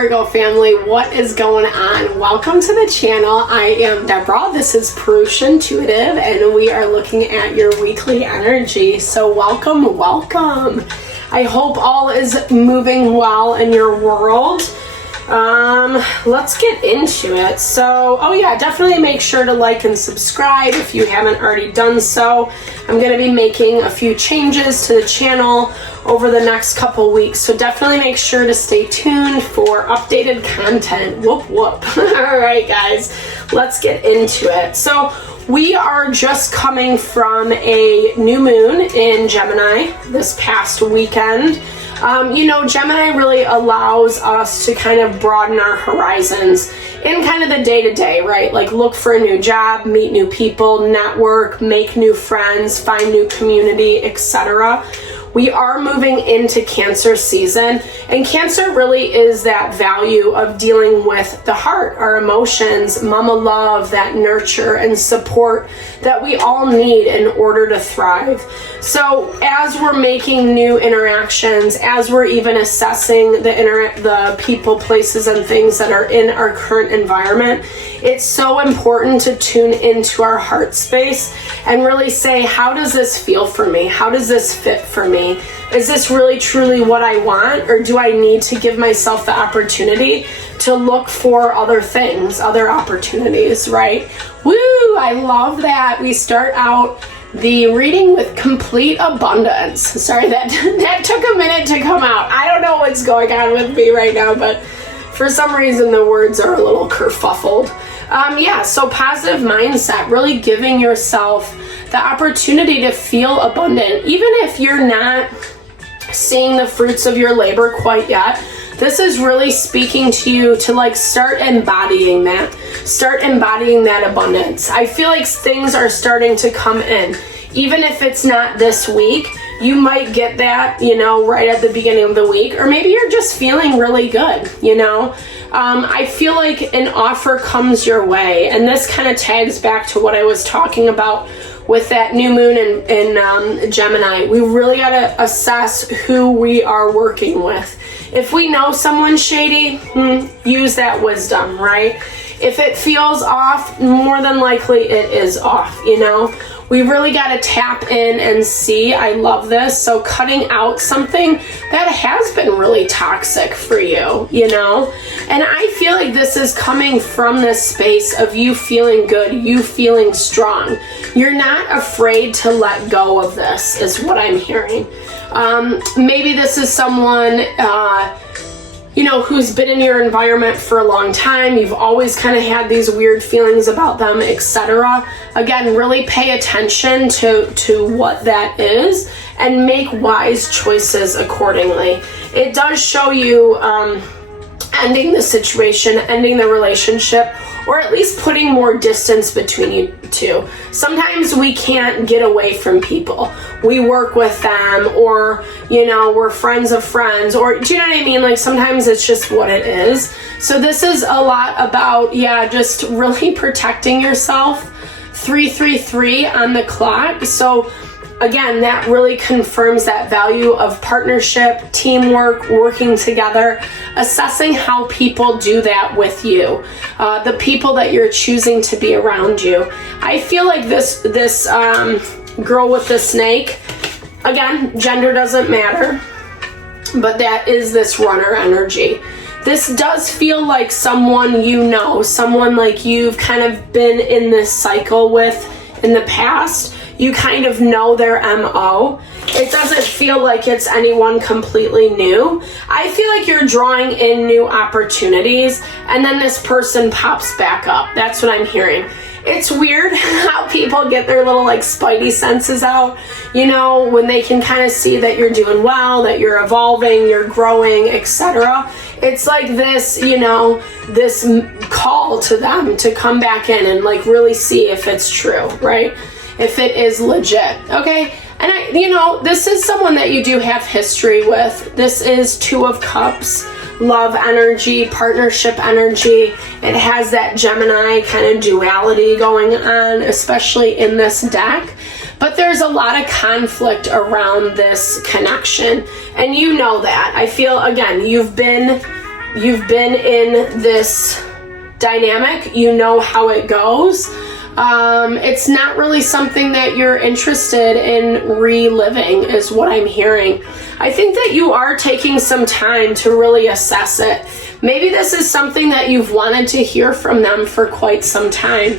Virgo family, what is going on? Welcome to the channel. I am Deborah. This is Purusha Intuitive, and we are looking at your weekly energy. So welcome. I hope all is moving well in your world. Let's get into it. So, definitely make sure to like and subscribe if you haven't already done so. I'm going to be making a few changes to the channel over the next couple weeks, so definitely make sure to stay tuned for updated content. Whoop. All right, guys, let's get into it. So we are just coming from a new moon in Gemini this past weekend. Gemini really allows us to kind of broaden our horizons in kind of the day-to-day, right? Like look for a new job, meet new people, network, make new friends, find new community, etc. We are moving into Cancer season, and Cancer really is that value of dealing with the heart, our emotions, mama love, that nurture and support that we all need in order to thrive. So as we're making new interactions, as we're even assessing the people, places, and things that are in our current environment, it's so important to tune into our heart space and really say, how does this feel for me? How does this fit for me? Is this really truly what I want, or do I need to give myself the opportunity to look for other things, other opportunities, right? Woo! I love that. We start out the reading with complete abundance. Sorry, that took a minute to come out. I don't know what's going on with me right now, but for some reason the words are a little kerfuffled. So positive mindset, really giving yourself the opportunity to feel abundant, even if you're not seeing the fruits of your labor quite yet. This is really speaking to you to start embodying that abundance. I feel like things are starting to come in. Even if it's not this week, you might get that, right at the beginning of the week, or maybe you're just feeling really good, I feel like an offer comes your way, and this kind of tags back to what I was talking about with that new moon in Gemini. We really got to assess who we are working with. If we know someone's shady, use that wisdom, right? If it feels off, more than likely it is off, We really got to tap in and see. I love this. So cutting out something that has been really toxic for you, And I feel like this is coming from this space of you feeling good, you feeling strong. You're not afraid to let go of this, is what I'm hearing. Maybe this is someone, who's been in your environment for a long time. You've always kind of had these weird feelings about them, etc. Again, really pay attention to what that is and make wise choices accordingly. It does show you ending the situation, ending the relationship, or at least putting more distance between you two. Sometimes we can't get away from people. We work with them, or, we're friends of friends, or do you know what I mean? Sometimes it's just what it is. So this is a lot about, just really protecting yourself. 333 on the clock. So again, that really confirms that value of partnership, teamwork, working together, assessing how people do that with you, the people that you're choosing to be around you. I feel like this girl with the snake, again, gender doesn't matter, but that is this runner energy. This does feel like someone someone like you've kind of been in this cycle with in the past. You kind of know their MO. It doesn't feel like it's anyone completely new. I feel like you're drawing in new opportunities, and then this person pops back up. That's what I'm hearing. It's weird how people get their little spidey senses out, when they can kind of see that you're doing well, that you're evolving, you're growing, etc. It's like this, this call to them to come back in and really see if it's true, right? If it is legit, okay? And this is someone that you do have history with. This is Two of Cups, love energy, partnership energy. It has that Gemini kind of duality going on, especially in this deck. But there's a lot of conflict around this connection. And that. I feel, again, you've been you've been in this dynamic, you know how it goes. It's not really something that you're interested in reliving, is what I'm hearing. I think that you are taking some time to really assess it. Maybe this is something that you've wanted to hear from them for quite some time.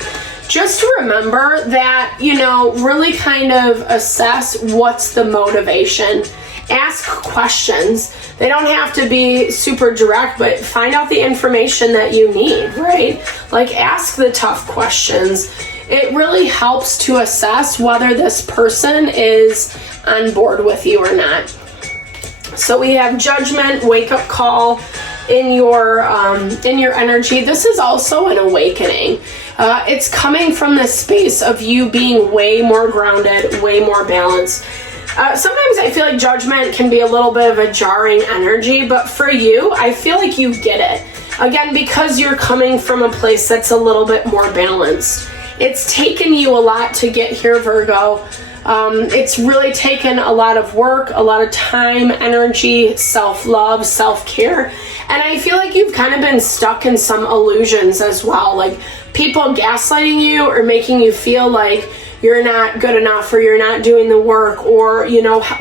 Just remember that, really kind of assess what's the motivation. Ask questions. They don't have to be super direct, but find out the information that you need, right? Like, ask the tough questions. It really helps to assess whether this person is on board with you or not. So we have Judgment, wake-up call in your energy. This is also an awakening. It's coming from this space of you being way more grounded, way more balanced. Sometimes I feel like Judgment can be a little bit of a jarring energy, but for you, I feel like you get it. Again, because you're coming from a place that's a little bit more balanced. It's taken you a lot to get here, Virgo. It's really taken a lot of work, a lot of time, energy, self-love, self-care. And I feel like you've kind of been stuck in some illusions as well. Like people gaslighting you or making you feel like you're not good enough or you're not doing the work, or,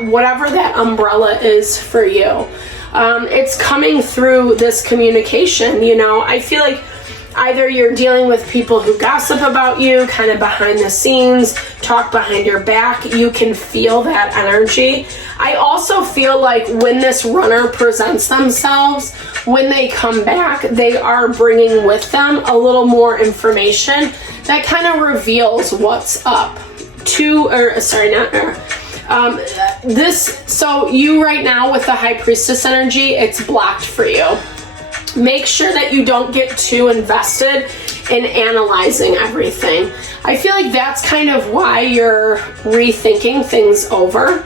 whatever that umbrella is for you. It's coming through this communication. I feel like either you're dealing with people who gossip about you, kind of behind the scenes, talk behind your back. You can feel that energy. I also feel like when this runner presents themselves, when they come back, they are bringing with them a little more information that kind of reveals what's up. So you right now with the High Priestess energy, it's blocked for you. Make sure that you don't get too invested in analyzing everything. I feel like that's kind of why you're rethinking things over.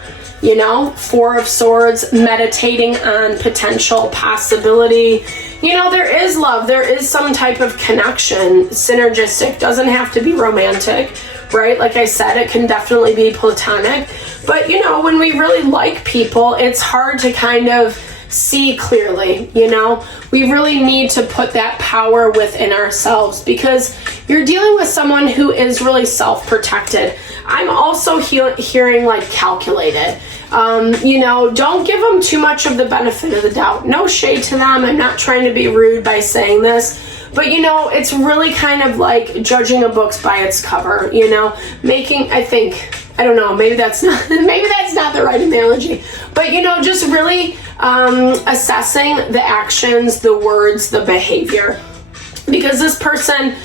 Four of Swords, meditating on potential possibility. There is love. There is some type of connection, synergistic. Doesn't have to be romantic, right? Like I said, it can definitely be platonic. But, when we really like people, it's hard to kind of see clearly. We really need to put that power within ourselves, because you're dealing with someone who is really self-protected. I'm also hearing like calculated. Don't give them too much of the benefit of the doubt. No shade to them. I'm not trying to be rude by saying this, but it's really kind of like judging a book by its cover, maybe that's not the right analogy, but just really assessing the actions, the words, the behavior, because this person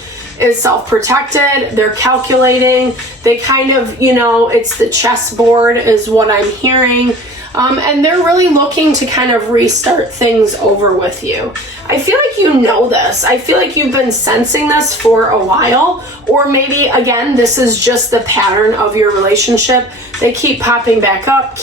is self-protected, they're calculating, they kind of, it's the chessboard is what I'm hearing, and they're really looking to kind of restart things over with you. I feel like you know this. I feel like you've been sensing this for a while, or maybe, again, this is just the pattern of your relationship. They keep popping back up,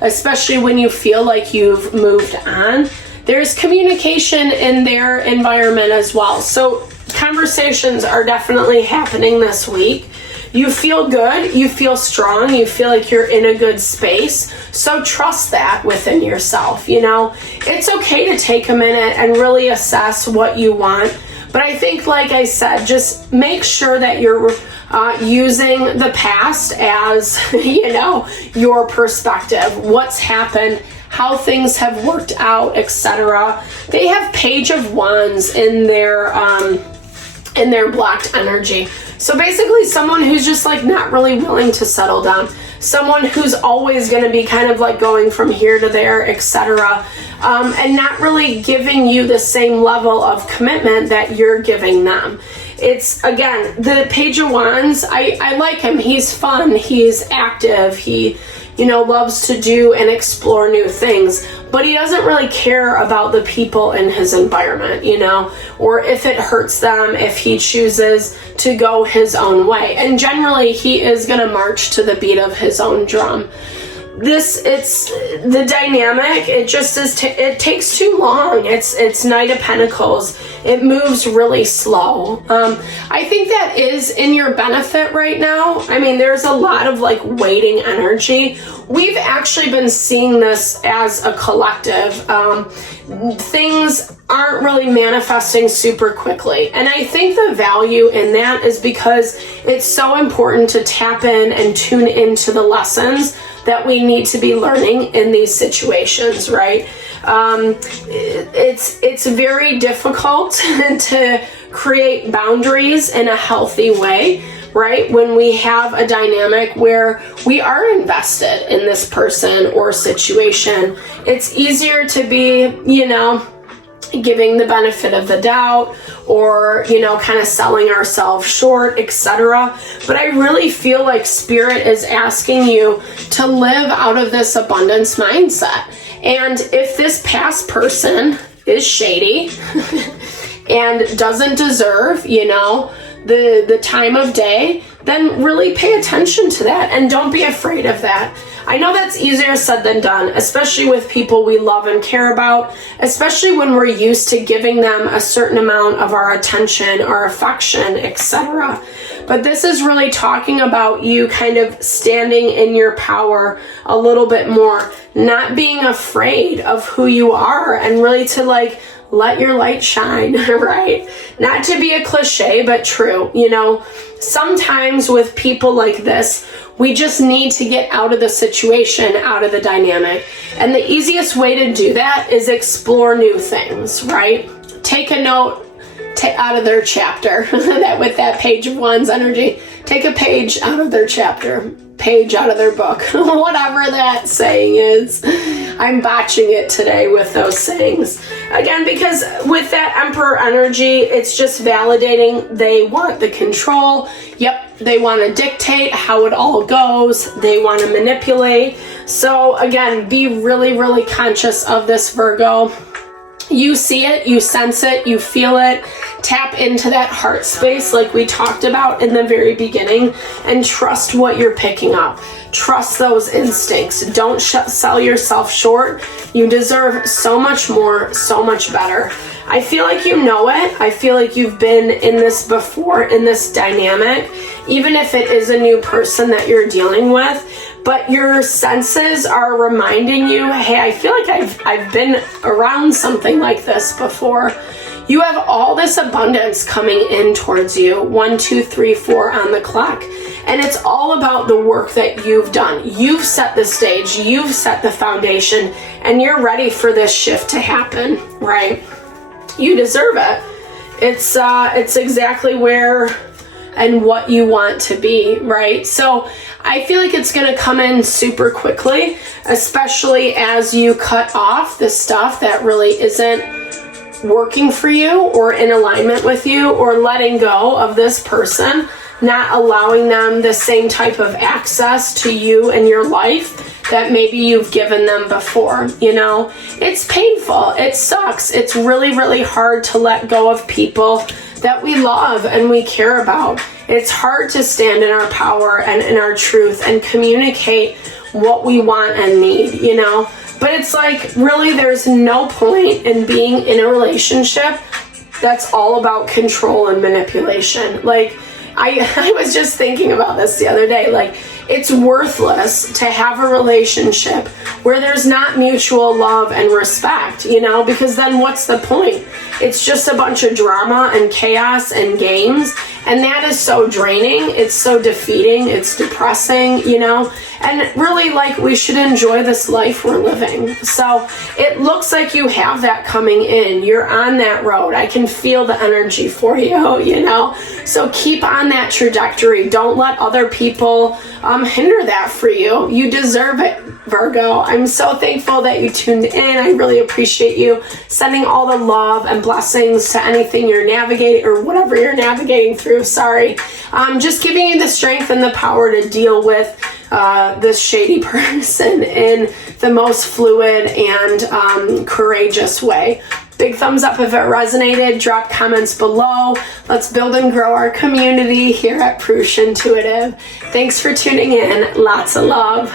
especially when you feel like you've moved on. There's communication in their environment as well. So conversations are definitely happening this week. You feel good, you feel strong, you feel like you're in a good space. So trust that within yourself, It's okay to take a minute and really assess what you want. But I think, like I said, just make sure that you're using the past as, your perspective, what's happened, how things have worked out, etc. They have Page of Wands in their blocked energy. So basically someone who's just like not really willing to settle down. Someone who's always going to be kind of like going from here to there, etc. And not really giving you the same level of commitment that you're giving them. It's, again, the Page of Wands, I like him. He's fun. He's active. He, loves to do and explore new things. But he doesn't really care about the people in his environment, or if it hurts them, if he chooses to go his own way. And generally, he is going to march to the beat of his own drum. it's the dynamic, it just is, it takes too long. It's Knight of Pentacles. It moves really slow. I think that is in your benefit right now. I mean, there's a lot of like waiting energy. We've actually been seeing this as a collective. Things aren't really manifesting super quickly. And I think the value in that is because it's so important to tap in and tune into the lessons that we need to be learning in these situations, right? It's very difficult to create boundaries in a healthy way, right? When we have a dynamic where we are invested in this person or situation, it's easier to be, giving the benefit of the doubt or, kind of selling ourselves short, etc. But I really feel like Spirit is asking you to live out of this abundance mindset. And if this past person is shady and doesn't deserve, the time of day, then really pay attention to that and don't be afraid of that. I know that's easier said than done, especially with people we love and care about, especially when we're used to giving them a certain amount of our attention, our affection, etc. But this is really talking about you kind of standing in your power a little bit more, not being afraid of who you are, and really to let your light shine, right? Not to be a cliche, but true. Sometimes with people like this, we just need to get out of the situation, out of the dynamic. And the easiest way to do that is explore new things, right? Take a note out of their chapter, that with that page of wands energy, take a page out of their chapter, page out of their book, whatever that saying is. I'm botching it today with those sayings. Again, because with that Emperor energy, it's just validating they want the control. Yep, they want to dictate how it all goes. They want to manipulate. So again, be really, really conscious of this, Virgo. You see it, you sense it, you feel it. Tap into that heart space like we talked about in the very beginning, and trust what you're picking up. Trust those instincts. Don't sell yourself short. You deserve so much more, so much better. I feel like you know it. I feel like you've been in this before, in this dynamic, even if it is a new person that you're dealing with. But your senses are reminding you, hey, I feel like I've been around something like this before. You have all this abundance coming in towards you. 1, 2, 3, 4 on the clock. And it's all about the work that you've done. You've set the stage, you've set the foundation, and you're ready for this shift to happen, right? You deserve it. It's exactly where and what you want to be, right? So I feel like it's going to come in super quickly, especially as you cut off the stuff that really isn't working for you or in alignment with you, or letting go of this person, not allowing them the same type of access to you and your life that maybe you've given them before. It's painful. It sucks. It's really, really hard to let go of people that we love and we care about. It's hard to stand in our power and in our truth and communicate what we want and need, But it's like, really, there's no point in being in a relationship that's all about control and manipulation. I was just thinking about this the other day. It's worthless to have a relationship where there's not mutual love and respect, because then what's the point? It's just a bunch of drama and chaos and games. And that is so draining. It's so defeating. It's depressing, and really, we should enjoy this life we're living. So it looks like you have that coming in. You're on that road. I can feel the energy for you, So keep on that trajectory. Don't let other people hinder that for you. You deserve it, Virgo. I'm so thankful that you tuned in. I really appreciate you sending all the love and blessings to anything you're navigating or whatever you're navigating through. Sorry. Just giving you the strength and the power to deal with this shady person in the most fluid and courageous way. Big thumbs up if it resonated. Drop comments below. Let's build and grow our community here at Purusha Intuitive. Thanks for tuning in. Lots of love.